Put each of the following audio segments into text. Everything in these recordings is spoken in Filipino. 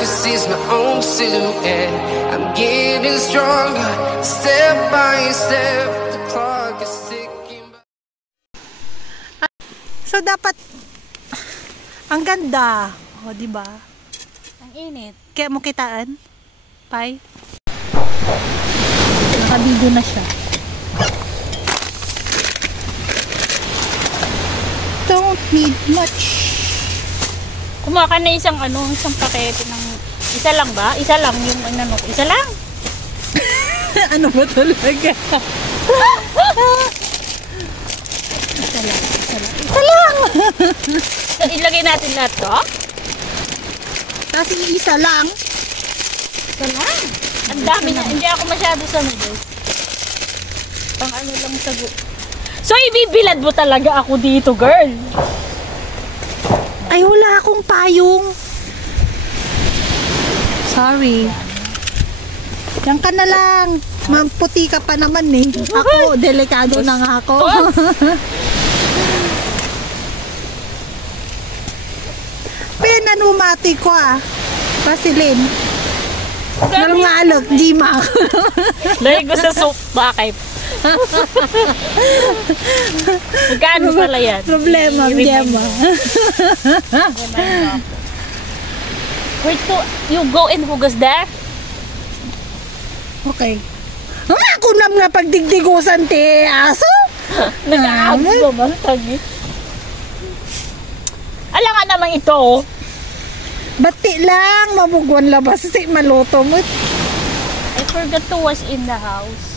can see my own silhouette. I'm getting stronger, step by step. The clock is ticking. So dapat ang ganda, o di ba? Ang init. Kaya mo kitaan, Pai. Nakabigo na siya. Don't need much. Kumuha ka na isang pakete ng isa lang ba? Isa lang yung isa lang. Ano ba talaga? Isa lang. So, ilagay natin lahat to? Kasi isa lang. Isa lang. Ang dami na. Hindi ako masyado sa noodles. Pang lang sagot. So, ibibilad mo talaga ako dito, girl. Ay, wala akong payong. Sorry. Yan ka na lang. Mamputi ka pa naman eh. Ako, delikado na nga ako. Pinanumati ko Vaseline. Nalungalog, di ma. Lagi ko sa soup. Bakit? Magkano pala yan? Problema, Gemma. Where to? You go and hugas there? Okay. Ako nam nga pagdigdigusan te aso. Nag-aagos naman tagi. Alam nga naman ito. Bati lang, mabugwan labas si maluto mo. I forgot to wash in the house.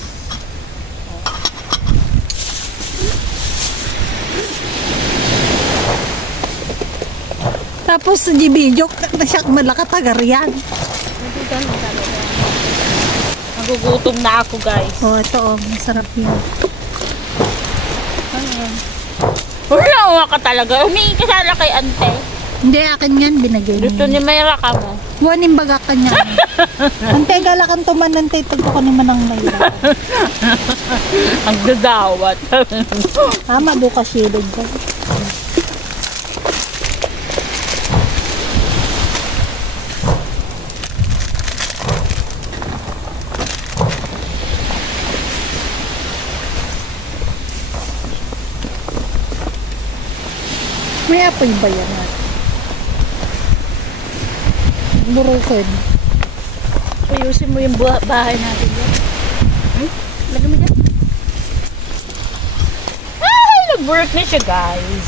Tapos di video siya malakatagaryan. Nagugutom na ako, guys. Oh, ito masarap yan. Wala ka talaga. Humingi ka sana kay ante. Hindi, akin yan, binagay niya. Gusto ni Mayra ka mo. Buwanin baga ka niya. Ante, galakan tumanan tayo. Tagpo ko ni Manang Mayra. Ang dadawat. Mado ka shaded ka. May apoy ba yan? Burukod. Ayusin mo yung bahay natin dyan. Lagyan mo dyan. Ay, nag-work na siya, guys.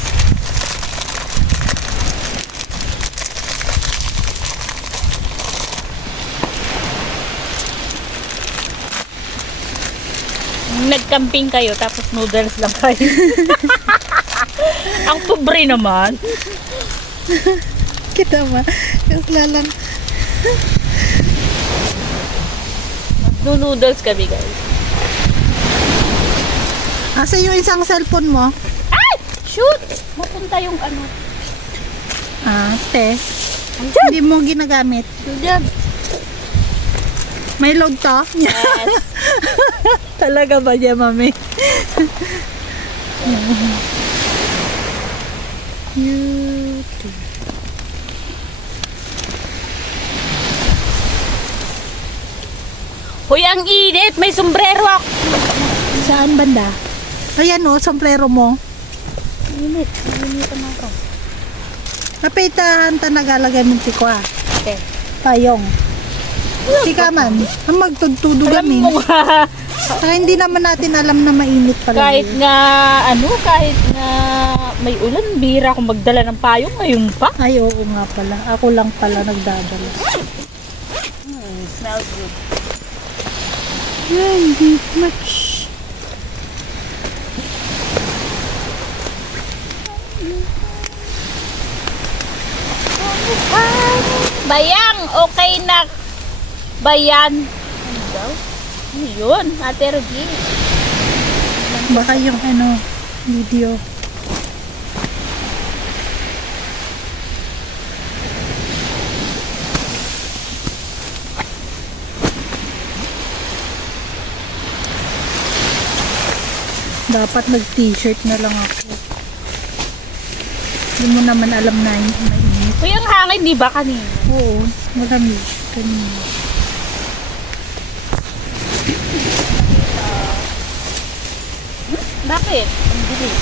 Nag-camping kayo, tapos noodles lang kayo. Ang pobre naman. Kita ba? Kaslalan. Noodles kami, guys. Asa yung isang cellphone mo? Ay! Shoot! Mapunta yung Te. Hindi mo ginagamit. Diyan. May load to? Yes. Talaga ba niya, mami? YouTube. Hoy, ang init! May sombrero ako! Saan banda? Ayan sombrero mo. Init. Init na ako. Napitahan ta nagalagay ng tikwa. Okay. Payong. Sika man. Ang magtudtudo Alam gamin. mo nga. Saka hindi naman natin alam na mainit pala. Kahit nga, kahit nga may ulan, bira akong magdala ng payong ngayon pa. Ay, oo nga pala. Ako lang pala nagdadala. Smells good. Yan, hindi much. Bayang, okay na. Bayan. Ano daw? Ano yun? Ate Rudy. Baka yung video. Dapat nag-t-shirt na lang ako. Hindi mo naman alam na mainit. Uy, ang hangin, di ba kanina? Oo, malamig. Kanina. Bakit? Ang bilis.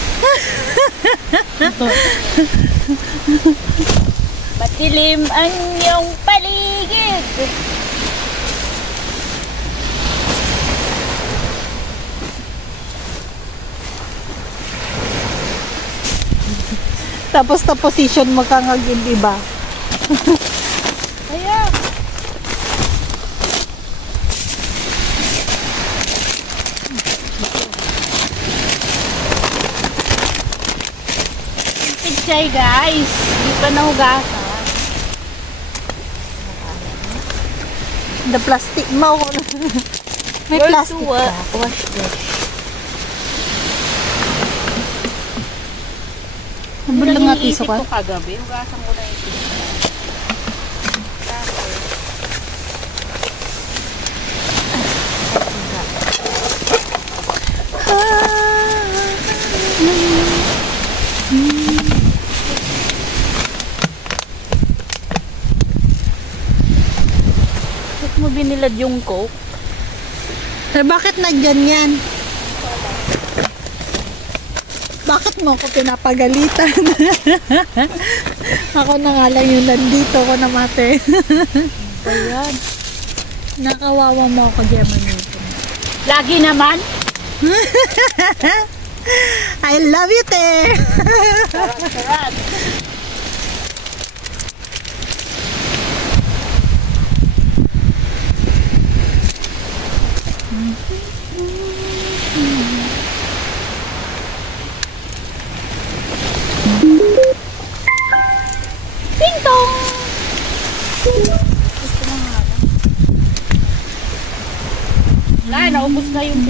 Matilim ang iyong paligid. Tapos na position mo kang iba. Ayan. Pigsay guys. Hindi pa nahugasan. The plastic mo. May plastic ka. Wash this. Nabul lang nga piso ka. Ito kagabi. Hugasan ko na yung piso. Bakit mo binilad yung coke? Eh, bakit nandyan yan? Bakit mo ako pinapagalitan? Ako na nga lang yung nandito ko namate. Ayan. Nakawawa mo ako, Gemma nito. Lagi naman. I love you, te! Sarap. Ting tong! Gusto na nga ba? Wala, naubos na yung